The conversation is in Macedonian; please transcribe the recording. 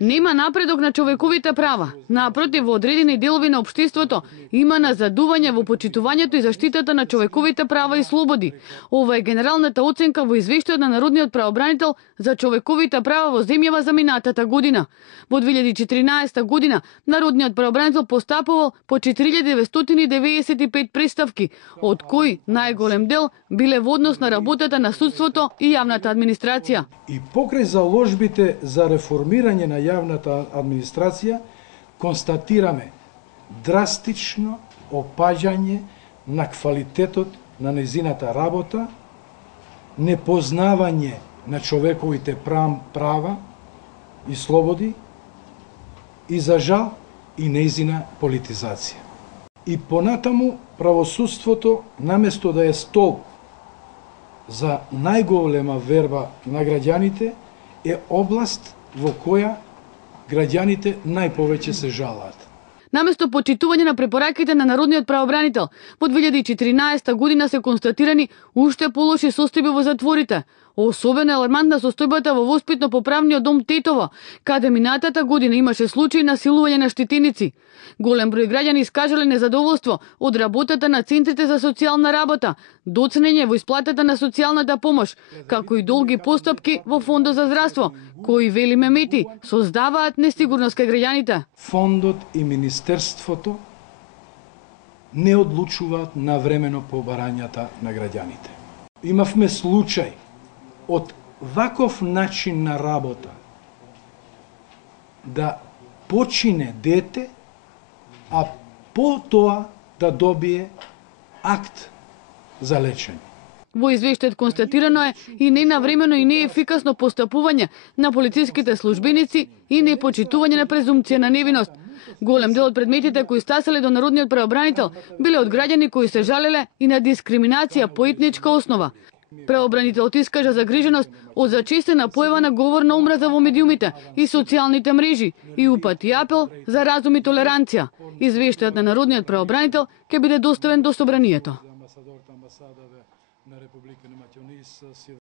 Нема напредок на човековите права. Напротив, во одредени делови на општеството има назадување во почитувањето и заштитата на човековите права и слободи. Ова е генералната оценка во извештајот на Народниот правобранител за човековите права во земјава за минатата година. Во 2014 година Народниот правобранител постапувал по 4995 представки, од кои најголем дел биле во однос на работата на судството и јавната администрација. И покрај заложбите за реформирање на јавната администрација, констатираме драстично опаѓање на квалитетот на нејзината работа, непознавање на човековите права и слободи и, за жал, и нејзина политизација. И понатаму правосудството, наместо да е столб за најголема верба на граѓаните, е област во која граѓаните најповеќе се жалаат. Наместо почитување на препораките на Народниот правобранител, во 2014 година се констатирани уште полоши состојби во затворите. Особено алармантна состојбата во воспитно-поправниот дом Тетово, каде минатата година имаше случаи на силување на штетеници. Голем број граѓани искажале незадоволство од работата на центрите за социјална работа, доцнење во исплатата на социјалната помош, како и долги постапки во Фондот за здравство, кои, вели Мемети, создаваат несигурност кај граѓаните. Фондот и Министерството не одлучуваат навремено по барањата на граѓаните. Имавме случај од ваков начин на работа да почине дете, а по тоа да добие акт за лечење. Во извештајот констатирано е и ненавремено и неефикасно постапување на полициските службеници и непочитување на презумпција на невиност. Голем дел од предметите кои стаселе до Народниот правобранител биле од граѓани кои се жалеле и на дискриминација по етничка основа. Правобранителот искажа загриженост од зачестена појава на говор на омраза во медиумите и социјалните мрежи и упати апел за разум и толеранција. Извештајот на Народниот правобранител ќе биде доставен до Собранието.